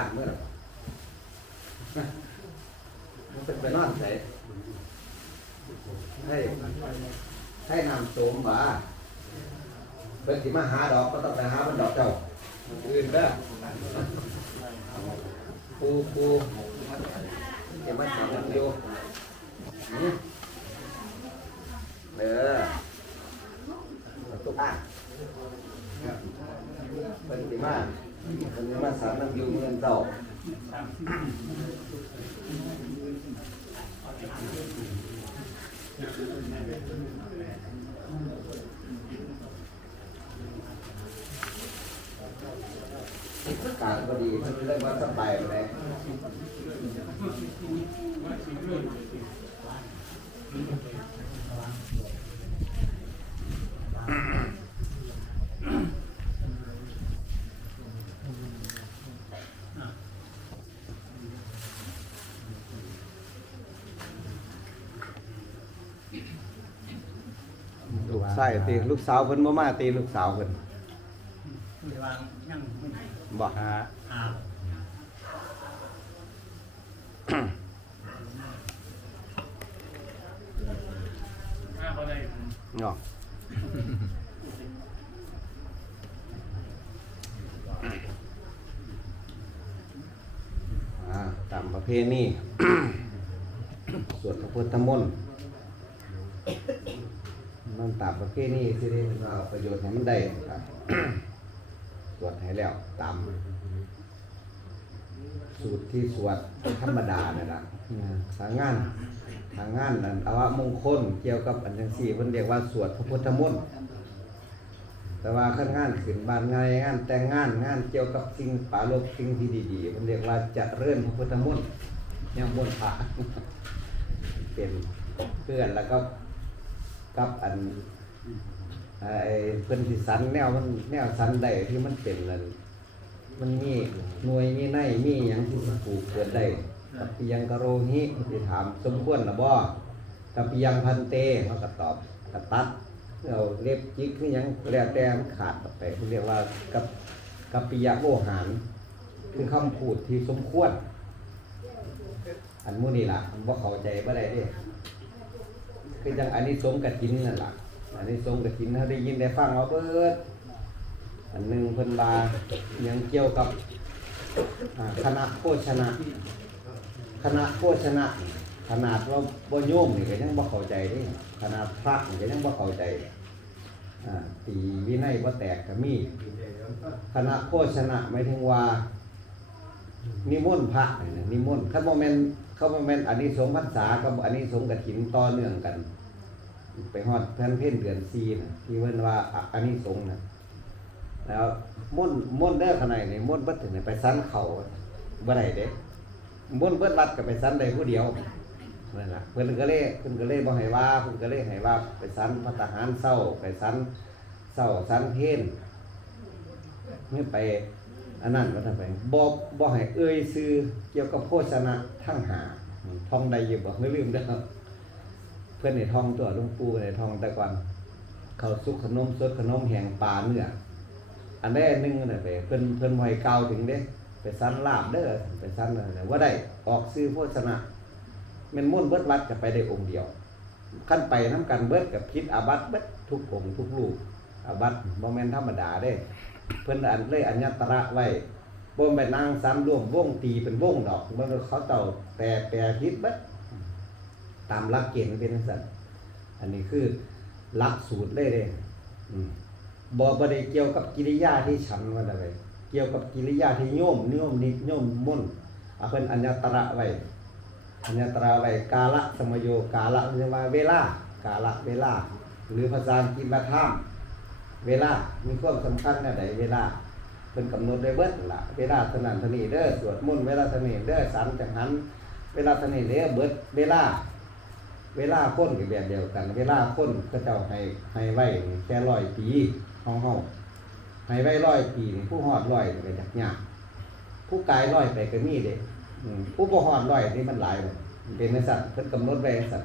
านเมื่อเรามันเป็นไปนอนใส่ให้ให้นำโสมบ่าเป็นสิมาหาดอกก็ต้องไปหาบนดอกเจ้าอื่นเด้อปูปูจะมาสันน้ำอยู่เด้อตุ๊กอะเป็นสิมา เป็นสิมาสามน้ำยูเงินเต่าการก็ดีมันเรื่องว่าสบายเลย ลูกชายตีลูกสาวเพิ่นบ่มาตีลูกสาวเพิ่นไม่วางยังไม่บ่หาอาห้าก็ได้เนาะตามประเพณีสวดพระพุทธมนต์ ประเพณีที่ได้เอาประโยชน์ให้มันได้ครับสวดให้แล้วตามสูตรที่สวดธรรมดาเนี่ยนะทางงานทางงานนั้นอาวะมงคลเกี่ยวกับอันจังสี่เพิ่นเรียกว่าสวดพระพุทธมนต์แต่ว่าขั้นงานขึ้นบ้านงานงานแต่งงานงานเกี่ยวกับสิ่งป่าลบสิ่งที่ดีๆเพิ่นเรียกว่าจะเริ่นพระพุทธมนต์ยังมนต์พระเป็นเพื่อนแล้วก็กับอัน ไอ้เพิ่นสิสันแนวมันแนวสันใดที่มันเป็นนั่นมันมีหน่วยมีในมีหยังที่สิปลูกเกิดได้กับปิยังกะโรหิสิถามสมควรล่ะบ่กับปิยังพันเตเขาก็ตอบกะตัดเอาเล็บจิกคือยังแล้วแต่มันขาดออกไปเขาเรียกว่ากับกับปิยะโวหารคือคำพูดที่สมควร อันมู่นี่ล่ะมันบ่เข้าใจบ่ได้เด้คือจังอันนี้สงส์กฐินนั่นล่ะ อันนี้สงส์กฐินเฮาได้ยินได้ฟังเอาเบิดอันหนึ่งเพิ่นว่ายังเกี่ยวกับอ่าคณะโภชนะคณะโภชนะ ขนาดว่าบ่โยมนี่ก็ยังบ่เข้าใจเด้ขนาดพระนี่ก็ยังบ่เข้าใจตีวินัยบ่แตกก็มีคณะโภชนะหมายถึงว่านิมนต์พระนี่นะนิมนต์เขาบ่แม่นเขาบ่แม่นอันนี้สงส์พรรษากับอันนี้สงส์กฐินต่อเนื่องกัน ไปฮอดเพิ่นเพ่นเดือน4น่ะที่เพิ่นว่าอะอันนี้สงนะแล้วมนต์มนต์เด้อขนาดนี้มนเบิดถึงไปสันเข่าบ่ได้เด้มนต์เบิดวัดก็ไปสันได้ผู้เดียวนั่นล่ะเพิ่นก็เลยเพิ่นก็เลยบ่ให้ว่าเพิ่นก็เลยให้ว่า ไปสันพระทหารเศร้าไปสันเศร้าสันเพลนี่ไปอันนั้นว่าทำไปบ่บ่ให้เอ่ยซื้อเกี่ยวกับโภชนะทั้งหาท่องใดอยู่บ่ไม่ลืมเด้อ เพื่อนในท่องตัวลุงปู่ในท่องแต่ก่อนข้าวสุกขนมสดขนมแหงปลาเนื้ออันแรกนึงน่ะไปเพิ่อนเพิ่อนบ่ให้กาถึงเด้ ไปสันลาบเด้อไปสันอะไรว่าได้ออกซื้อโภชนะม่นมุ่นเบิดวัดก็ไปได้องค์เดียวขั้นไปน้ำกันเบิดกับพิษอาบัตเบิดทุกองค์ทุกลูกอาบัติบ่แม่นธรรมดาเด้ เพิ่อนอันเลยอัญญตระไว้บ่แม่นนางซ้ำร่วมวงตีเป็นวงดอกบ่เขาเต่าแต่แปรพิษเบิด ตามหลักเกณฑ์เป็นจังซั่นอันนี้คือหลักสูตรเลยเด้อืมบ่บ่ได้เกี่ยวกับกิริยาที่ฉันว่าได้เกี่ยวกับกิริยาที่โยมโยมนิโยมมนต์อะเพิ่นอัญญตระไว้อัญญตระไว้กาละสมโยกาละเรียกว่าเวลากาละเวลา หรือภาษาอังกฤษว่า time เวลา มีความสำคัญแนวใดเวลาเพิ่นกำหนดได้เบิดละเวลาเท่านั้นเท่านี้เด้อสวดมนต์เวลาเท่านี้เด้อสันจังหัน เวลาเท่านี้เด้อเบิดเวลา เวลาคนก็แบบเดียวกัน เวลาคนก็เจ้าให้ให้ไว้แค่ร้อยปีของเฮาให้ไว้ร้อยปีผู้ฮอดร้อยนี่ก็จักยากผู้กายร้อยไปก็มีเด้อืมผู้บ่ฮอดร้อยนี่มันหลายเลยเป็นจังซั่นเพิ่นกำหนดไว้จังซั่น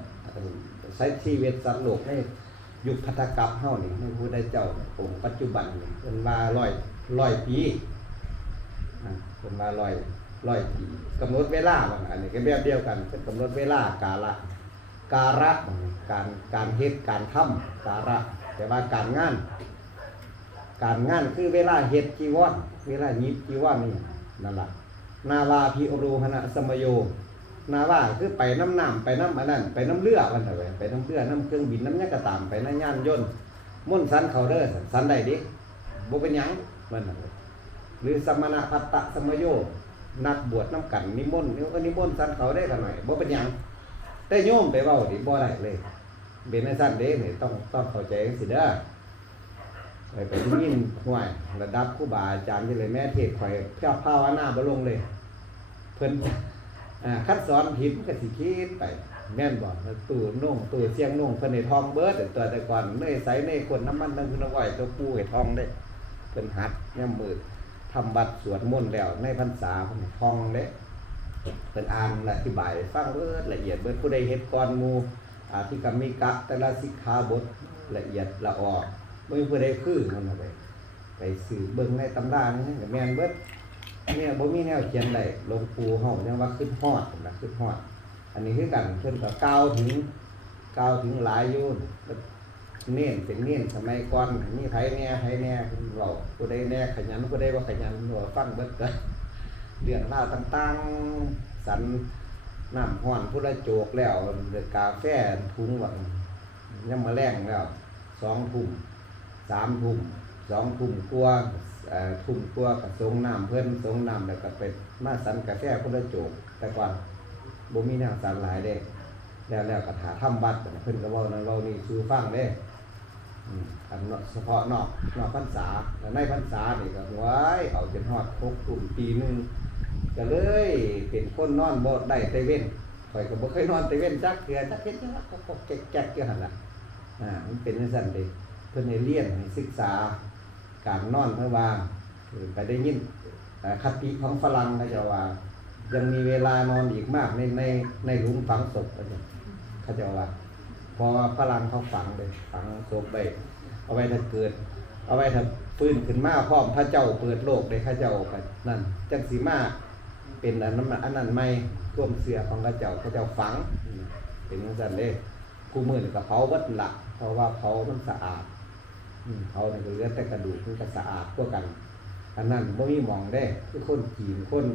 ใช้ชีวิตสัตว์โลกให้ยุคพัทธกับเฮานี่พระพุทธเจ้าองค์ปัจจุบันเพิ่นว่าร้อยร้อยปีนะเพิ่นว่าร้อยร้อยปีกำหนดเวลาบางอันนี้ก็แบบเดียวกันเป็นกำหนดเวลากาละ การะการการเฮ็ดการทำการะ แต่ว่าการงาน การงานคือเวลาเฮ็ดจีวรเวลายิบจีวรนี่นั่นแหละนาวาพิโรหณะสมโย นาวาคือไปน้ำน้ำไปน้ำอันนั้น ไปน้ำเรือมันไว้ไปน้ำเรือน้ำเครื่องบินน้ำยักกระตามไปน้ำย่านยนต์มุ่นสันเขาเด้อสันใดดิบ่เป็นยังมันหรือสมณะพัตตะสมโยนักบวชน้ำกันนิมนต์นี่ก็นิมนต์สันเขาได้กันหน่อยบ่เป็นยัง แต่โยมไปเว้าดิบ่ได้เลยเป็นสั้นเด้นี่ต้องต้องเข้าใจจังซี่เด้อไปไปที่ยินห่วยระดับครูบาอาจารย์ที่เลยแม่เทศข่อยเพื่อภาวนาบ่ลงเลย เพิ่นอ่าคัดสอนผิดมันก็สิคิดไปแม่นบ่แล้วตู้นุ่งตู้เสียงนุ่งเพิ่นให้ทองเบิดแต่ตัวแต่ก่อนเนยใสเนยคนน้ำมันน้ำคือน้ำอ้อยตัวปูให้ทองได้เพิ่นหัดย่ำมือทำบัตรสวดมนต์แล้วในพรรษาเพิ่นทองเด้ เพิ่นอ่านละอธิบายให้ฟังเบิดละเอียดเบิดผู้ใดเฮ็ดก่อนหมู่อาธิกรรมิกะแต่ละสิกขาบทละเอียดละออบ่มีผู้ใดคือมันเอาไปไปสืบเบิ่งในตำรานี่ก็แม่นเบิดเนี่ยบ่มีแนวเขียนได้หลวงปู่เฮายังว่าขึ้นฮอดนะขึ้นฮอด อันนี้คือกันเพิ่นก็กล่าวถึงกล่าวถึงหลายอยู่เน้นเป็นเน้นสมัยก่อนมีไผแน่ไผแน่เพิ่นเว้าผู้ใดแน่ขยันผู้ใดบ่ขยันเว้าฟังเบิดก็ เรื่องราวต่างๆ สันน้ำฮ้อนผู้ละโจกแล้วเดือกาแฟถุงว่ายังมาแรงแล้ว2ทุ่ม3ทุ่ม2ทุ่มกว่าเอ่อทุ่มตัวกับสงน้ำเพิ่อนสงน้ำแล้วก็ไปมาสันกาแฟคนละโจก แต่ก่อนบ่มีแนวสันหลายเด้แล้วแล้วก็ถาทำบัตรเพิ่นก็เว้านั่นเว้านี่สู่ฟังเด้อืมอันเนาะเฉพาะนอกนอกพรรษาแล้วในพรรษานี่ก็ว้ายเอาจนฮอด6ทุ่มปีหนึง ก็เลยเป็นคนนอนบ่ได้แต่เว้นข่อยก็บ่เคยนอนแต่เว้นจักเทื่อจักเฮ็ดจัก็ก็แก๊กๆอยู่หั่นล่ะอ่ามันเป็นจังซั่นเด้เพิ่นให้เรียนให้ศึกษาการนอนเพื่อว่าไปได้ยินคติของฝรั่งเขาจะว่า ยังมีเวลานอนอีกมากในในในหลุมฝังศพเขาจะเขาจะว่าพอฝรั่งเขาฝังเลยฝังศพไปเอาไว้ถ้าเกิด เอาไว้ถ้าฟื้นขึ้นมาพร้อมพระเจ้าเปิดโลกเลยพระเจ้าไปนั่นจังสีมา เป็นอันนั้นอันนั้นไม่ร่วมเสือของพระเจ้าพระเจ้าฝังเป็นจังซั่นเลยคู่มือนี่กับเผาวัดหลักเพราะว่าเผามันสะอาดเขาเนี่ยก็เลือดแต่กระดูกมันก็สะอาดกว่ากัน อันนั้นบ่มีมองได้คือคนจีนคน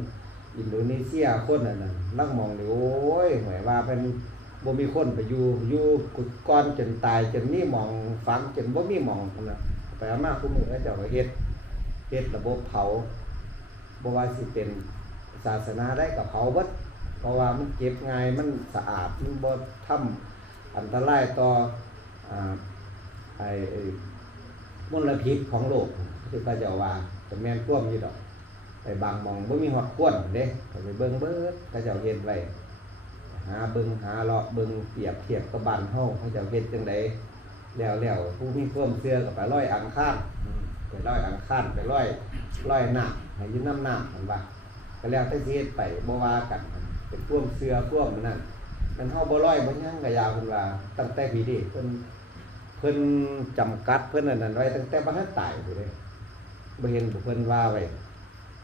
อินโดนีเซียคนอันนั้นลักหมองนี่โอ้ยหมายว่าเป็นบ่มีคนไปอยู่อยู่กุดก้อนจนตายจนมีหมองฝังจนบ่มีมองนน่ะไปเอามาคุมือแล้วเจ้าก็เฮ็ดเฮ็ดระบบเผาบ่ว่าสิเป็น ศาสนาได้กับเผาเบิดเพราะว่ามันเก็บง่ายมันสะอาดมันบ่ทำอันตรายต่ออไอ้มลพิษของโลกคือเขาเจะว่าแต่แม่นท่วมอยู่ดอกไปบางมองบ่มีหอดก้นเด้ไปเบิ่งเบิดเขาเจ้าเฮ็ดไว้หาเบิ่งหาเลาะเบิ่งเปรียบเทียบกับบ้านเฮาเขาเจ้าเฮ็ดจังไดแล้วแล้วผู้มีความเชื่อก็ไปร้อยอังคารไปร้อยอังคารไปร้อยร้อยหน้ำให้ยืนน้ำน้ำเห็นว่ ก็แล้วแต่สิเฮ็ดไปบ่ว่ากัน เป็นความเชื่อความนั้นมันเฮาบ่ร้อยบ่ยังก็ยาวเพิ่นว่าตั้งแต่ปีนี้เพิ่นเพิ่นจำกัดเพิ่นอันนั้นไว้ตั้งแต่บ่ทันตายพุ่นเด้บ่เห็นเพิ่นว่าไว้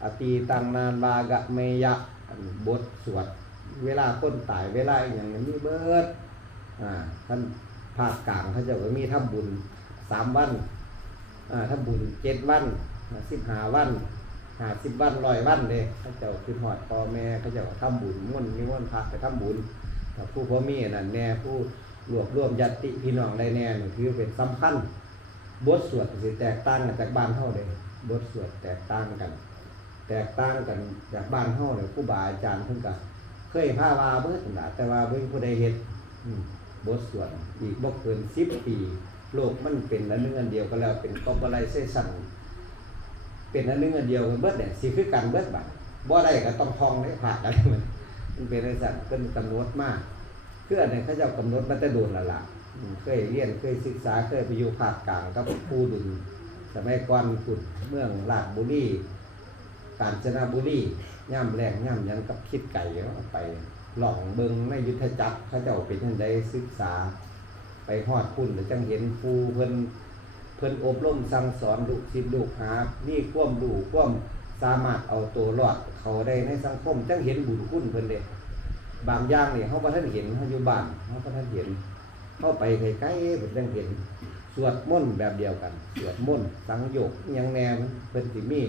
อตีตังนานวากะเมยะบทสวด เวลาคนตายเวลาอย่างนี้เบิดอ่าท่านภาคกลางเขาเจ้าก็มีทำบุญสามวันอ่าทำบุญเจ็ดวันสิบห้าวัน หาสิบวันร้อยวันเลยเขาเจ้าคือหอดพ่อแม่เขาเจ้าก็ทำบุญม่วนนิมนต์พระไปทำบุญแต่ผู้พ่อมีนนั้นแน่ผู้รวบรวมญาติพี่น้องได้แน่นี่คือเป็นสำคัญบทสวดสิแตกต่างกันจากบ้านเฮาเด้บทสวดแตกต่างกัน แตกต่างกันจากบ้านเฮาเลยครูบาอาจารย์เพิ่นก็เคยพาวาเบิดนั่นะแต่ว่าบ่มีผู้ใดเฮ็ดอืมบทสวดอีกบ่เกิน10ปี โลกมันเป็นอันหนึงอันเดียวกันแล้วเป็น globalization เเป็นอันนึงอันเดียวกันเบิดเนี่ยสิคือกันเบิดบัดบ่ได้ก็ต้องทองได้ผ่ากันมันมันเป็นจังซั่นเพิ่นกำหนดมาเพื่อนเนี่ยเขาเจ้ากำหนดมาแต่โดนละละเคยเรียนเคยศึกษาเคยไปอยู่ภาคกลางกับผู้ดุลสมัยก่อนขุดเมืองลาดบุรีกาญจนบุรีย่ำแรงย่ำยังกับคิดไก่ไปหลองเบิงในยุทธจักรเขาเจ้าเป็นยังไงศึกษา ไปฮอดพุ่นแล้วจังเห็นครูเพิ่น เพิ่นอบรมสั่งสอนลูกศิษย์ลูกหานี่ความรู้ความสามารถเอาตัวรอดเขาได้ในสังคมจังเห็นบุญคุณเพิ่นเด้บางอย่างนี่เฮาบ่ทันเห็นเฮาอยู่บ้านเฮาบ่ทันเห็น เข้าไปไกลๆเพิ่นจังเห็น สวดมนต์แบบเดียวกัน สวดมนต์สังโยกยังแนวมันเป็นสิมี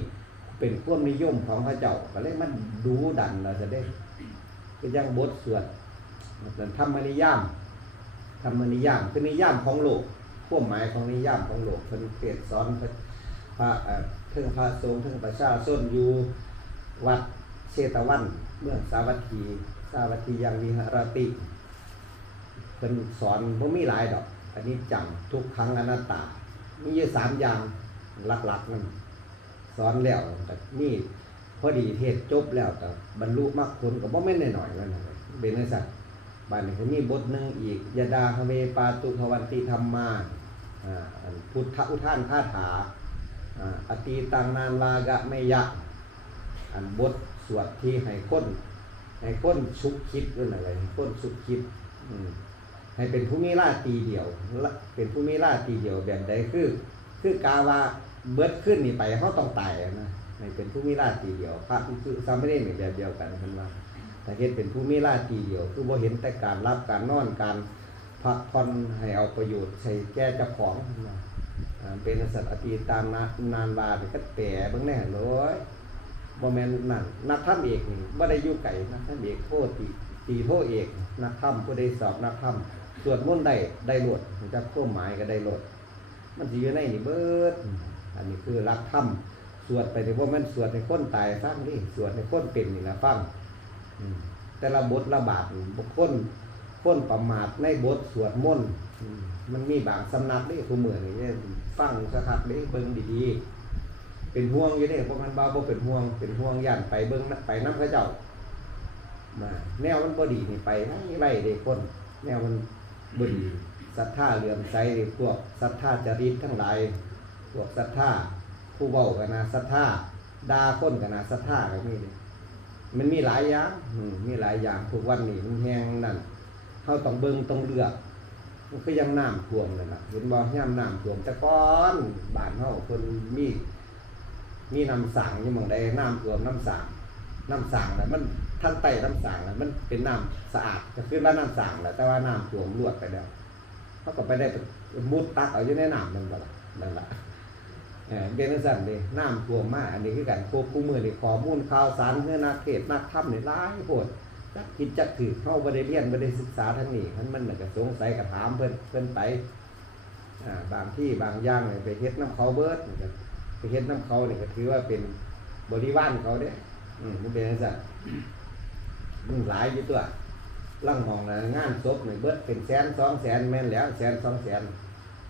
เป็นความนิยมของพระเจ้าก็เลยมันดูดันเราจะได้ก็ยังบทสวดมันธรรมนิยามธรรมนิยามคือนิยามของโลก ความหมายของนิยามของโลกเป็นเกศสอนพระพระเอ่องพระสงฆ์เทิงประชาชนอยู่วัดเชตวัน เมืองสาวัตถี สาวัตถียังวิหารติเป็นสอนบ่มีหลายดอก อันนี้จังทุกครั้งอนัตตามีอยู่สามอย่างหลักๆนั่นสอนแล้วแต่มีพอดีเทศจบแล้วแต่บรรลุมรรคผลก็บ่แม่นน้อยๆนั่นนะเป็นจังซั่นบานนี้ก็มีบทหนึ่งอีกยาดาฮเวปาตุภวันติธรรมาอ่า พุทธอุทานคาถาอตีตังนานลากะเมยะ อันบทสวดที่ให้คนให้คนชุกคิดด้วยอะไรให้คนชุกคิดอืมให้เป็นผู้มีราตีเดียว เป็นผู้มีราตีเดียวแบบใดคือ คือกาว่าเบิดขึ้นนี่ไปเขาต้องตายนะให้เป็นผู้มีราตีเดียว พระภิกษุสามเณรนี่แบบเดียวกันมันว่าถ้าเฮ็ดเป็นผู้มีราตีเดียว คือบ่เห็นแต่การรับการนอนการ พักผ่อนให้เอาประโยชน์ใช้แก้เจ้าของเป็นสัตว์อตีตามนานานวานี่ก็แต่เบิ่งแน่เลยบ่แมนนั่นนักธรรมเอกนี่บ่ได้ยู่ไกลนักธรรมเอกโทษตีตีโทษเอกนักธรรมผู้ใดสอบนักธรรมสวดมนต์ได้ได้โลดจากข้อหมายก็ได้โลด มันสิอยู่ในนี่เบิดอันนี้คือรักธรรมสวดไปในว่ามันสวดในคนตายฟังนี่สวดในคนเป็นนี่นะฟังแต่ละบทละบาทบทคน คนประมาทในบทสวดมนต์มันมีบางสำนักนี่ผู้เหมือนนี่เนี่ยฟังสักคักนี่เบิ่งดีๆ เป็นห่วงอยู่เนี่ยพราะมันบ้าบ่เป็นห่วง เป็นห่วงย่านไปเบิ่งไปน้ำพระเจ้ามาแนวมันบ่ดีนี่ไปไล่ไล่เด็กคนแนวมันบดีศรัทธาเหลื่อมใสพวกศรัทธาจริตทั้งหลาย พวกศรัทธาผู้เว้ากันนะศรัทธาดาคนกันนะศรัทธาก็มีนี่มันมีหลายอย่างมมีหลายอย่างทุกวันนี้มันแห้งนั่น เขาต้องเบิ่งต้องเลือกมันคือยังน้ำท่วมนั่นะเห็นบ่ย่ำน้ำท่วมแต่ก่อนบ้านเฮาคนมีมีน้ำสางอยู่หม่องใดน้ำท่วมน้ำสางน้ำสางน่ะมันท่างใต้น้ำสางน่ะมันเป็นน้ำสะอาดก็คือว่าน้ำสางแหละแต่ว่าน้ำท่วมรวดไปแล้วเขาก็ไปได้มุดตักเอาอยู่ในน้ำนั่นบ่ล่ะนั่นแหละเออเป็นจังซั่นเด้น้ำท่วมมาอันนี้คือกันควบคู่มือนี่ข้อมูลข่าวสารเพื่อนักเทศน์นักธรรมนี่หลายโพด จักคิดจักถือเข้าบ่ได้เรียนบ่ได้ศึกษาทางนี้มันมันน่ะก็สงสัยก็ถามเพิ่นเพิ่นไปอ่าบางที่บางอย่างนี่ไปเฮ็ดน้ำเขาเบิดนี่ก็ไปเฮ็ดน้ำเขาเนี่ก็ถือว่าเป็นบริวารเขาเด้อืมมันเป็นจังซั่นมันหลายอยู่ตัวลังมองนะงานศพเนี่ยเบิดเป็นแสนสองแสนแม่นแล้วแสนสองแสน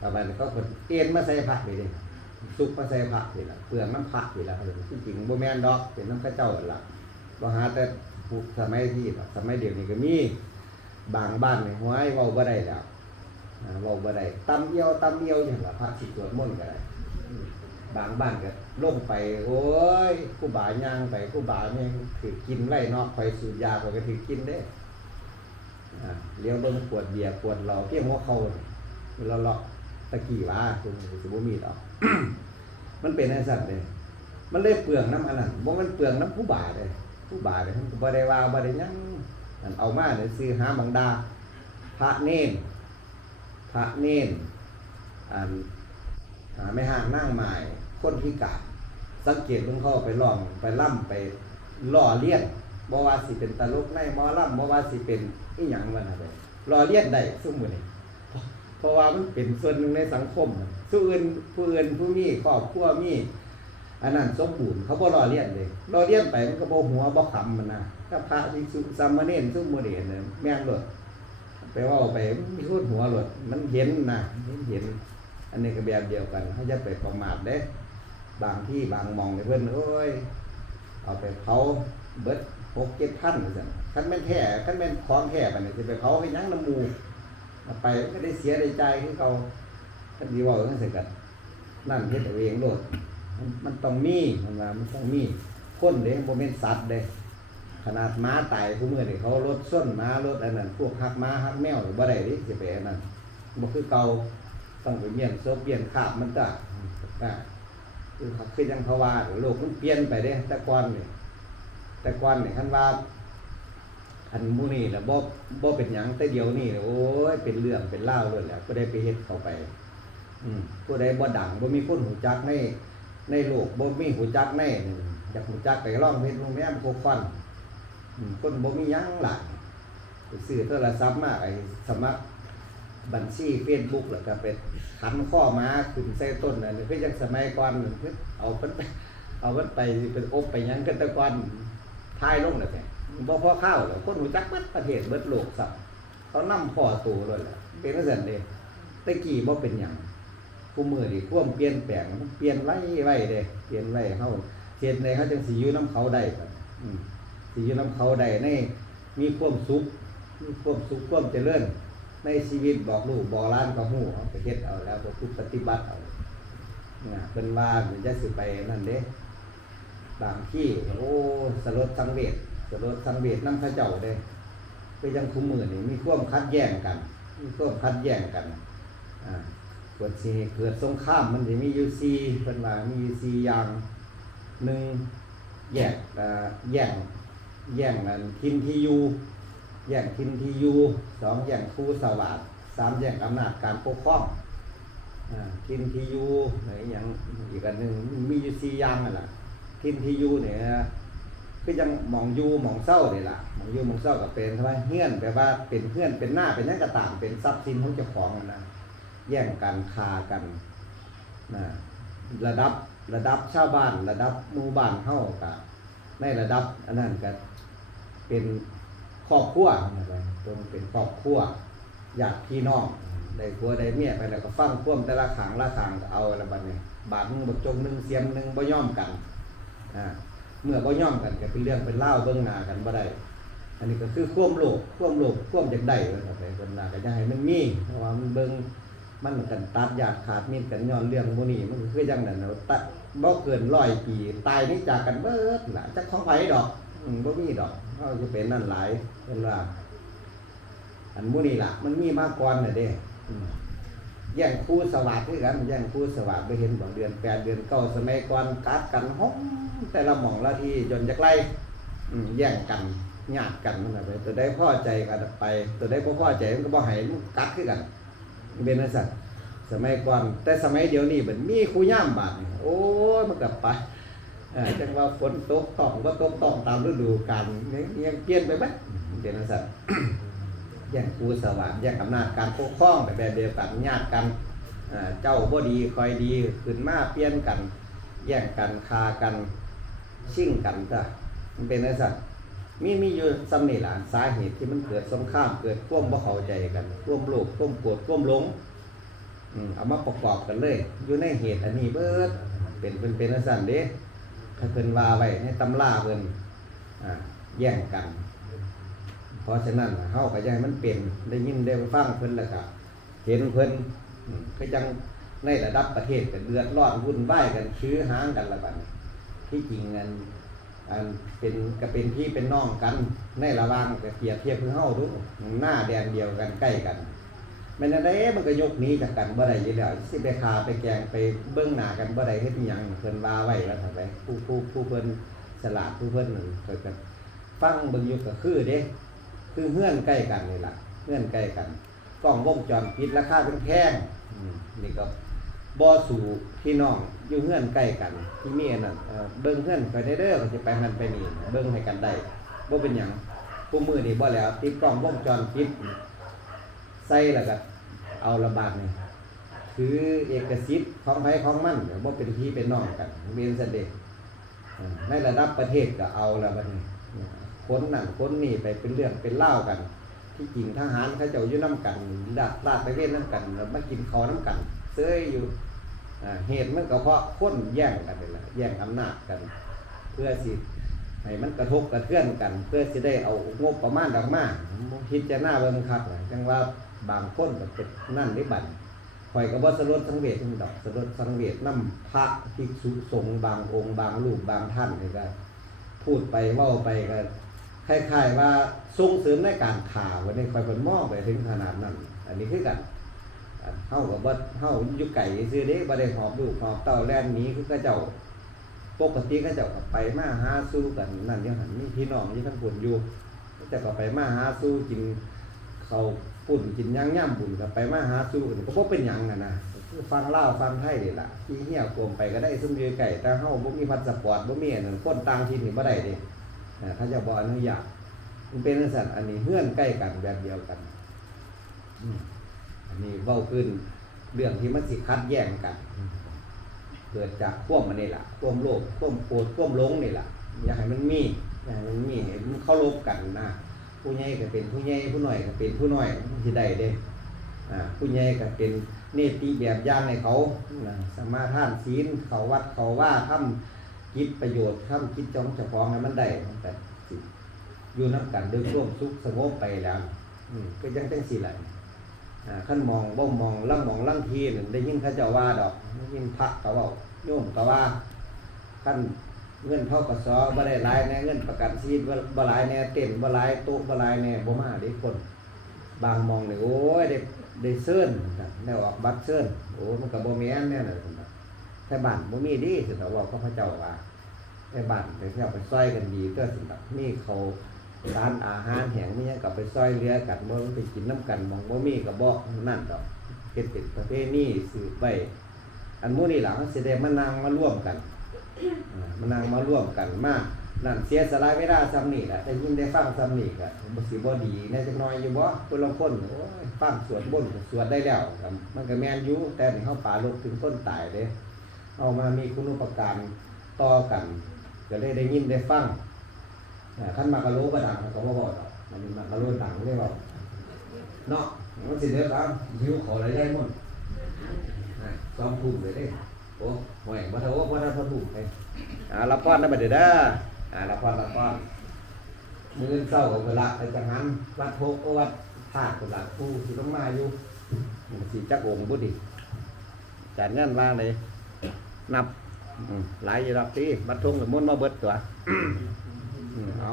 ประมาณก็เพิ่นเอ็นมาใส่พระไปเด้ซุปมาใส่ผักนี่แหละเปลือกน้ำผักนี่แหละจริงโบแมนดอกเป็นน้ำข้าเจ้าหั่นละบ่หาแต่ ผูกสมัยที่สมัยเดียวนี้ก็มีบางบ้านในห้วยเว้าบ่ได้แล้วเว้าบ่ได้ตำเอียวตำเอียวอย่างละพระสิสวดมนต์ก็ได้บางบ้านก็ลงไปโอ้ยผู้บ่าย่างไปผู้บ่าแม่งถือกินไล่เนาะคอยสูบยาคอยก็ถือกินเด้เลี้ยวเบิ่งขวดเบียร์ขวดเหล้าเพียงหัวเขาเราเลาะตะกี้ว่าคุณสิบ่มีดอกมันเป็นไอ้สัตว์เลยมันเลยเปลืองน้ำอันนั้นบ่มันเปลืองน้ำผู้บาเลย ผู้บาเลยมันก็บ่ได้ว่าบ่ได้ยังอันเอามาเดี๋ยวซื้อหาบังดา พระเนนพระเนนอันหาไม่ห่างนั่งหมายคนพิการสังเกตเบิ่งเข้าไปลองไปล่ำไปล่อเลี้ยนบ่ว่าสิเป็นตลกในมอล่ำบ่ว่าสิเป็นอีหยังมันน่ะเด้ล่อเลียนได้ซุมื้อนี้เพราะว่ามันเป็นส่วนหนึ่งในสังคมผู้อื่นผู้อื่นผู้มีครอบครัวมี อันนั้นสมบูรณ์เขาบ่รอเลี้ยนเลยรอเลี้ยนไปมันก็บ่หัวบ่คำมันนะถ้าพระภิกษุสามเณรซุมโมเดนเนี่ยแม่นโลดไปว่าไปมีพูดหัวโลดมันเห็นนะมันเห็น อันนี้ก็แบบเดียวกันเขาจะไปประมาทเด้ บางที่บางมองในเพิ่อนโอ้ยเอาไปเผาเบิดหกเจ็ดพันซั่นคันแม่นแท้คันแม่นของแท้ปานนี้สิไปเผาให้ยั้งน้ำมูไปก็ได้เสียได้ใจคือเขาท่านดีว่าทั้งเสกันนั่นเฮ็ดเอาเองโลด มันมันต้องมีมันว่ามันต้องมีคนเด้บ่แม่นสัตว์เด้ขนาดม้าตายผู้มื้อนี่เขารถส้นม้ารถอันนั้นพวกฮักม้าฮักแมวนี่บ่ได้ดิสิไปอันนั้นบ่คือเก่าต้องไปเมียนโซเปลี่ยนคาบมันก็อ่าคือเขาคือยังเขาว่าโลกมันเปลี่ยนไปเด้แต่ก่อนนี่แต่ก่อนเนี่ยคันว่าอันมูนี่แล้วบ่บ่เป็นหยังแต่เดี๋ยวนี้โอ้ยเป็นเรื่องเป็นเล่าเลยแหละก็ได้ไปเฮ็ดเข้าไป อืมผู้ใดบ่ดังบ่มีคนหูจักใน ในโลกบ่มีหูจักในนี่อยากหูจักไปร้องเพลงโรงแรมโคฟันอืมคนบ่มียั้งหลายไปซื้อโทรศัพท์มาไอ้สมัครบัญชี Facebook แล้วก็ไปขันข้อมาขึ้นใส่ต้นนั่นคือจังสมัยก่อนนั่นคือเอาเพิ่นเอาเพิ่นไปเป็นอบไปยังกันต่ก่อนทายลงแล้วแหมบ่พอข้าวแล้วคนหูจักเบิดประเทศเบิดโลกซับเขานำพ่อตัวเลยแหละเป็นจังซั่นเด้ต่กี้บ่เป็นหยัง ผู้มือดิควมเปลี่ยนแปลงมันเปลี่ยนไว้ไว้เด้เปลี่ยนไว้เฮาเฮ็ดในเขาจังสิอยู่นํเขาได้สิอยู่นํเขาได้ในมีควมสุขมีควมสุขควมเจริญในชีวิตบอกลูกบอกล้านก็ฮู้เอาไปเฮ็ดเอาแล้วก็ปฏิบัติเอาน่ะเพิ่นว่ามันจะสิไปนั่นเด้บางที่โอ้สลดสังเวชสลดสังเวชน้ำเขาเจ้าเด้ไปยังคุมมือนี่มีควมขัดแย้งกัน มีควมขัดแย้งกันอ่า เกิดสิเกิดสงครามมันจะมีอยู่สี่เพิ่นว่ามีอยู่สี่อย่างหนึ่งแยกแย่งแย่งอันทินที่อยู่แย่งทินที่อยู่สองแย่งครูสวัสดสามแย่งอำนาจการปกครองทินที่อยู่ไหนอย่างอีกอันหนึ่งมีอยู่สี่อย่างนั่นแหละทินที่อยู่เนี่ยคือยังมองอยู่มองเศร้านี่ล่ะมองอยู่มองเศร้าก็เป็นทำไมเฮื่อนแปลว่าเป็นเฮือนเป็นหน้าเป็นหยังกระตามเป็นทรัพย์สินของเจ้าของนะ แย่งกันคากันนะระดับระดับชาวบ้านระดับหมู่บ้านเฮากับในระดับอันนั้นก็เป็นครอบครัวนะครับตรงเป็นครอบครัวญาติพี่น้องได้ผัวได้เมียไปแล้วก็ฟังความแต่ละขังละขังก็เอาละบัดนี้บาทหนึงบักจงหนึงเสียมหนึงบ่ย่อมกันอ่าเมื่อบ่ย่อมกันก็เป็นเรื่องเป็นเล่าเบิ่งหน้ากันบ่ได้อันนี้ก็คือควมโลภควมโลภควมอยากได้เลยครับไอ้คนน่ะก็อยากให้มันมีเพราะว่ามันเบิ่ง มันกันตัดญาติขาดมิตรกันย้อนเรื่องโมนี่มันคือจังนั้นนะตัดบ่เกินร้อยปีตายนี่จากกันเบิดละจักของไผดอกบ่มีดอกเฮาจะเป็นนั่นหลายเพิ่นว่า อันโมนี่ล่ะ มันมีมาก่อนน่ะเด้แย่งคู่สวัสดิ์คือกันแย่งคู่สวัสดิ์ไปเห็นบ่เดือนแปดเดือนเก้าสมัยก่อนกัดกันห้องแต่ละหม่องละที่จนจักไล่แย่งกันญาติกันนั่นน่ะไปตัวใดพอใจกันไป ตัวใดบ่พอใจมันก็บ่ให้มันกัดคือกัน เป็นนักสัตว์สมัยก่อนแต่สมัยเดียวนี้มันมีครูย่ามบาดนี่โอ้ยมันกลับไปเอ่อจังว่าฝนตกต้องก็ตกต้องตามฤดูกาลยังยังเปลี่ยนไปไหมเป็นนักสัตว์แย่งครูสว่างแย่งอำนาจการปกครองไปแบบเดียวกันญาติกันเอ่อเจ้าบ่ดีคอยดีขึ้นมาเปลี่ยนกัน แย่งกันคากันชิ่งกันจ้ะมันเป็นนักสัตว์ มีมีอยู่สำนี่ล่ะสาเหตุที่มันเกิดสงครามเกิดควมบ่เข้าใจกันความโลภควมโกรธควมหลงเอามาประกอบกันเลย อยู่ในเหตุอันนี้เบิดเป็นเป็นเป็นสั่นเด้ถ้าเพิ่นว่าไว้ในตำราเพิ่นแย่งกัน เพราะฉะนั้นเฮาก็ยังให้มันเป็นได้ยินได้ฟังเพิ่นแล้วก็เห็นเพิ่นก็จังในระดับประเทศก็เดือดร้อนวุ่นวายกันชื้อหางกันละบัดนี้ที่จริงอัน อันเป็นก็เป็นพี่เป็นน้องกันในระว่างก็เปรียบเทียบคือเฮาดูหน้าแดนเดียวกันใกล้กันแม่นอันใดมันก็ยกหนี้จากกันบ่ได้อยู่แล้วสิไปคาไปแกงไปเบิ่งหน้ากันบ่ได้เฮ็ดหยังเพิ่นว่าไว้แล้วซั่นไปผู้ผู้ผู้เพิ่นสลาดผู้เพิ่นนั่นเพิ่นก็ฟังเบิ่งอยู่ก็คือเด้คือเฮือนใกล้กันนี่ล่ะเฮือนใกล้กันกล้องวงจรปิดราคาแพงๆอืมนี่ก็บ่สู่พี่น้อง อยู่เฮือนใกล้กันที่มีอันนั้นเบิ่งเฮือนไปได้เด้อก็สิไปหันไปนี่เบิ่งให้กันได้บ่เป็นหยังผู้มือนี่บ่แล้ว ติดกล้องวงจรปิดใส่แล้วก็เอาระบาดนี่คือเอกสิทธิ์ของไผของมันเดี๋ยวบ่เป็นพี่เป็นน้องกันเรียนเสด็จในระดับประเทศก็เอาแล้วบัดนี้คนนั่นคนนี่ไปเป็นเรื่องเป็นเล่ากัน ที่จริงทหารเขาเจ้าอยู่น้ำกันลาดลาดไปเล่นน้ำกันแล้วมากินข้าวน้ำกันเซ้ยอยู่ เหตุมันก็เพราะคนแย่งกันนี่แหละแย่งอำนาจกัน เพื่อสิให้มันกระทบกระเทือนกัน เพื่อสิได้เอางบประมาณออกมาพิดจารณาเบิ่งครับจังว่าบางคนก็เป็นนั่นได้บัดข่อยก็บ่สลดสังเวชทั้งดอกสลดสังเวชนํพระภิกษุสงฆ์บางองค์บางรูปบางท่านนี่ก็พูดไปเว้าไปก็คล้ายๆว่าส่งเสริมในการข่าววันนี้ข่อยเพิ่นมอไปถึงขนาดนั้น อันนี้คือกัน เฮาก็บ่เฮาอยู่ไกลซื่อเด้บ่ได้หอบลูกหอบเต้าแล่นหนีคือเขาเจ้าปกติเขาเจ้าก็ไปมาหาสู่กันนั่นยังหันมีพี่น้องอยู่ทั้งคนอยู่เขาเจ้าก็ไปมาหาสู่กินเขาปุ่นกินย่างย่ำบุญก็ไปมาหาสู่กันก็บ่เป็นหยังน่ะนะฟังเล่าฟังไทยนี่ล่ะที่เหี่ยวโกมไปก็ได้ซุ่มอยู่ไกลแต่เฮาบ่มีพาสปอร์ตบ่มีอันนั้นคนต่างถิ่นนี่บ่ได้เด้นะถ้าเจะบ่อนุญาตมันเป็นจังซั่นอันนี้เฮือนใกล้กันแบบเดียวกัน อืม อันนี้เว้าขึ้น เรื่องที่มันสิคัดแย้งกัน เกิดจากควมมันนี่แหละควมโลภควมโกรธควมหลงนี่แหละอยากให้มันมีอยากให้มันมีให้มันเข้ารบกันนะผู้ใหญ่ก็เป็นผู้ใหญ่ผู้หน้อยก็เป็นผู้หน้อยมันสิได้เด้อ่าผู้ใหญ่ก็เป็นเนติแบบอย่างให้เขาสมาทานศีลเขาวัดเขาว่าทำกิจประโยชน์ทำกิจจองเจ้าของให้มันได้มันก็สิอยู่น้ำกันด้วยร่วมสุขสงบไปแล้วก็ยังจังสิแหละอ่า ขั้นมองบ่มองลังมองลังทีนั่นได้ยินเขาเจ้าว่าดอกได้ยินพระก็เว้าโยมก็ว่าขั้นเงินเท่ากับซอบ่ได้ลายแน่เงินประกันชีวิตบ่บ่หลายแน่เต็มบ่หลายโต๊บ่หลายแน่บ่มาเด้คน บางมองนี่โอ้ยได้ได้เซิ้นได้ออกบัตรเซิ้นโอ้มันก็บ่แม่นแน่น่ะพุ่นน่ะแต่บ้านบ่มีดีสิแต่ว่าก็พระเจ้าว่าแต่บ้านไปเที่ยวไปซอยกันดีก็สิแบบมีเขา ร้านอาหารแห้งมีหยังก็ไปซอยเรือกันบ่ไปกินน้ำกันมองบ่มีก็บ่นั่นดอกเฮ็ดเป็นประเพณีสืบไปอันมู่นี้ล่ะมันสิได้มานั่งมาร่วมกันมานั่งมาร่วมกันมากนั่นเสียสละเวลาซ้ำนี่แหละได้ยินได้ฟังซ้ำนี่ก็บ่สิบ่ดีแน่จักน่อยอยู่บ่คนละคนโอ้ยฟังสวดบนสวดได้แล้วมันก็แม่นอยู่แต่นี่เฮาปาลกถึงต้นตายเด้เอามามีคุณูปการต่อกันก็เลยได้ยินได้ฟัง ขั้นมากระโลกระดังเขาบอกดอกมันมากระโลดังไม่ได้บอกเนาะมันสิเดือดร้อนหิวขออะไรได้หมดอ่าซ้อมทุ่มเลยเด้โอ้ห่วยมาเถอะว่ามาเถอะพอทุ่มไปอ่ารับป้อนนะบัดเดี๋ยวเด้ออ่ารับป้อนรับป้อนมือเศร้าของเวลาไปจังหันวัดโพกวัดธาตุคนละผู้ที่ต้องมาอยู่สีจักองค์บุดิจานเงินว่าเลยนับหลายยู่ดอกตีบัดทุ่งหรือมุ่นมาเบิดตัว เอา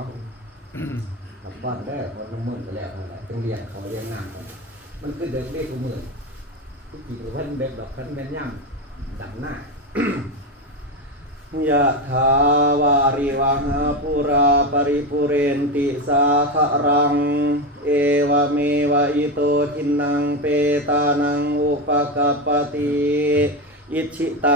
ทำบ้านได้เพราะมันมืดไปแล้วนั่นแหละต้องเรียนเขาเรียนงานก่อนมันคือเด็กเล็กกูมืดทุกทีก็เพิ่นเด็กดอกเพิ่นแม่นย่ำดังหน้ายะถาวาริวังปุราปริปุเรนติสาคารัง เอวเมวะอิโตทินังเปตานังอุปกปปติ อิชิตา